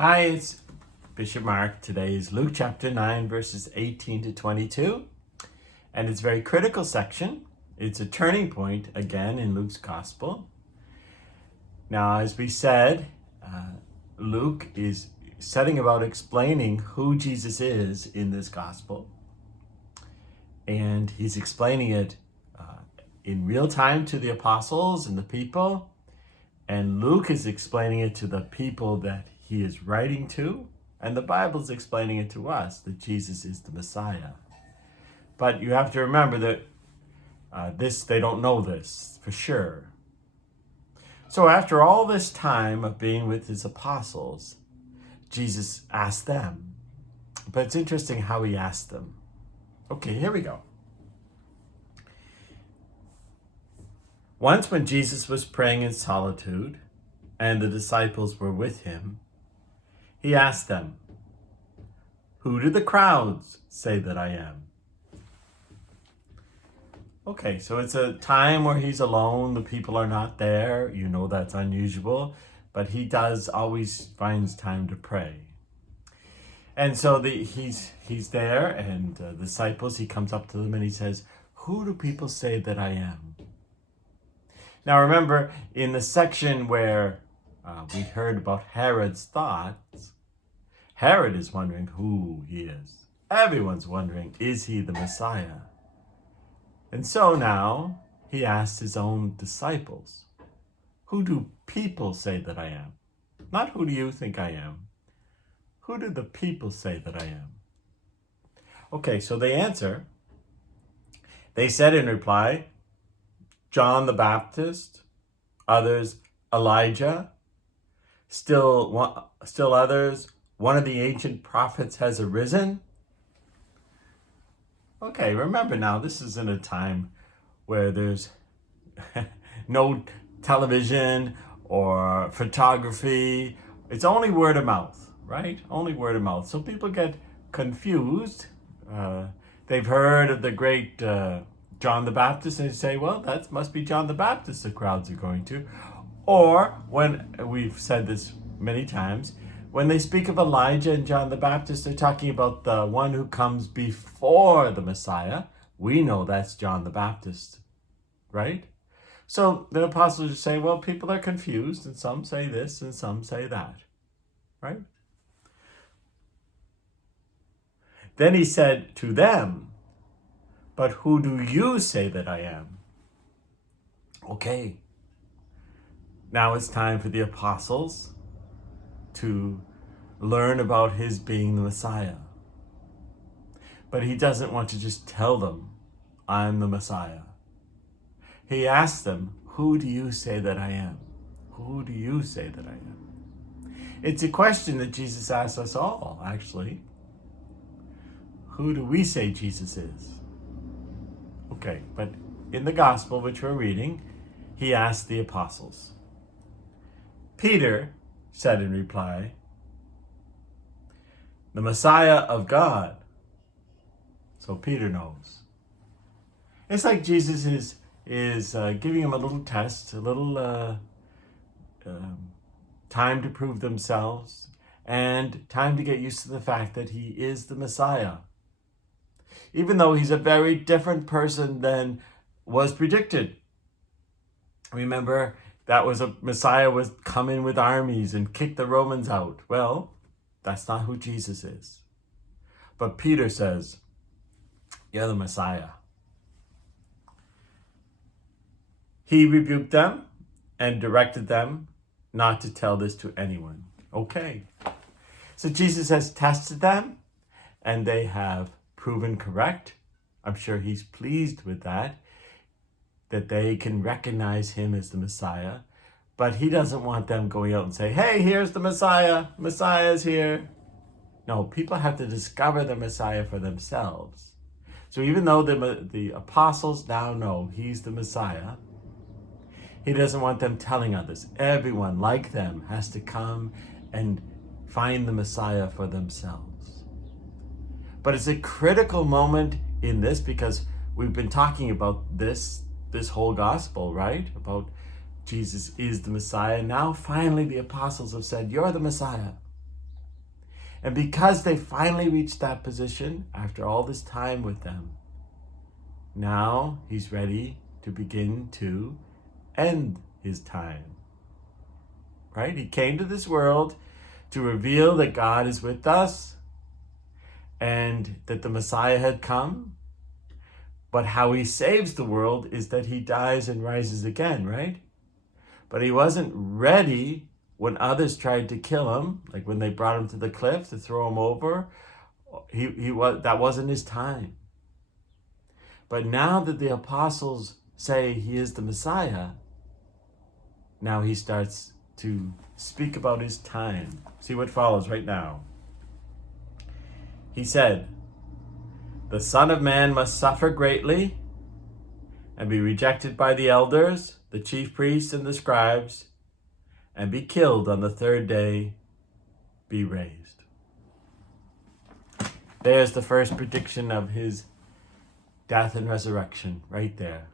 Hi, it's Bishop Mark. Today is Luke chapter 9, verses 18 to 22. And it's a very critical section. It's a turning point again in Luke's gospel. Now, as we said, Luke is setting about explaining who Jesus is in this gospel. And he's explaining it in real time to the apostles and the people. And Luke is explaining it to the people that he is writing to. And the Bible's explaining it to us, that Jesus is the Messiah. But you have to remember that they don't know this for sure. So after all this time of being with his apostles, Jesus asked them. But it's interesting how he asked them. Okay, here we go. Once when Jesus was praying in solitude, and the disciples were with him, he asked them, "Who do the crowds say that I am?" Okay, so it's a time where he's alone, the people are not there. You know that's unusual, but he does always finds time to pray. And so he's there, and the disciples, he comes up to them and he says, "Who do people say that I am?" Now remember, in the section where we heard about Herod's thoughts, Herod is wondering who he is. Everyone's wondering, is he the Messiah? And so now he asks his own disciples, who do people say that I am? Not who do you think I am? Who do the people say that I am? Okay, so they answer. They said in reply, John the Baptist, others Elijah, still others, one of the ancient prophets has arisen. Okay, remember now, this is in a time where there's no television or photography. It's only word of mouth, right? Only word of mouth. So people get confused. They've heard of the great John the Baptist, and they say, well, that must be John the Baptist the crowds are going to. Or when, we've said this many times, when they speak of Elijah and John the Baptist, they're talking about the one who comes before the Messiah. We know that's John the Baptist, right? So the apostles just say, well, people are confused, and some say this and some say that, right? Then he said to them, "But who do you say that I am?" Okay. Now it's time for the apostles to learn about his being the Messiah. But he doesn't want to just tell them, I'm the Messiah. He asks them, who do you say that I am? Who do you say that I am? It's a question that Jesus asks us all, actually. Who do we say Jesus is? Okay, but in the gospel which we're reading, he asked the apostles. Peter said in reply, the Messiah of God. So Peter knows. It's like Jesus is giving him a little test, a little time to prove themselves, and time to get used to the fact that he is the Messiah. Even though he's a very different person than was predicted. Remember, that was a Messiah was come in with armies and kick the Romans out. Well, that's not who Jesus is. But Peter says, you're the Messiah. He rebuked them and directed them not to tell this to anyone. Okay. So Jesus has tested them, and they have proven correct. I'm sure he's pleased with that they can recognize him as the Messiah. But he doesn't want them going out and say, hey, here's the Messiah. Messiah's here. No, people have to discover the Messiah for themselves. So even though the apostles now know he's the Messiah, he doesn't want them telling others. Everyone like them has to come and find the Messiah for themselves. But it's a critical moment in this because we've been talking about this whole gospel, right? About Jesus is the Messiah. Now finally the apostles have said, you're the Messiah. And because they finally reached that position after all this time with them, now he's ready to begin to end his time. Right? He came to this world to reveal that God is with us and that the Messiah had come. But how he saves the world is that he dies and rises again, right? But he wasn't ready when others tried to kill him, like when they brought him to the cliff to throw him over. That wasn't his time. But now that the apostles say he is the Messiah, now he starts to speak about his time. See what follows right now. He said, "The Son of Man must suffer greatly and be rejected by the elders, the chief priests, and the scribes, and be killed on the third day, be raised." There's the first prediction of his death and resurrection right there.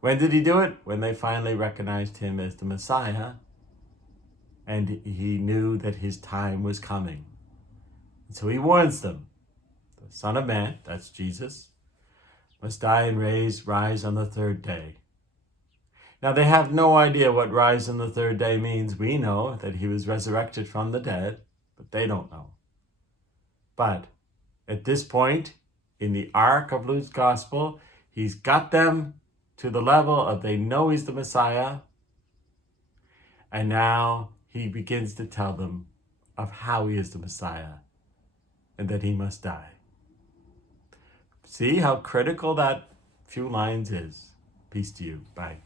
When did he do it? When they finally recognized him as the Messiah, and he knew that his time was coming. And so he warns them, the Son of Man, that's Jesus, must die and rise on the third day. Now they have no idea what rise on the third day means. We know that he was resurrected from the dead, but they don't know. But at this point in the arc of Luke's gospel, he's got them to the level of they know he's the Messiah, and now he begins to tell them of how he is the Messiah and that he must die. See how critical that few lines is. Peace to you. Bye.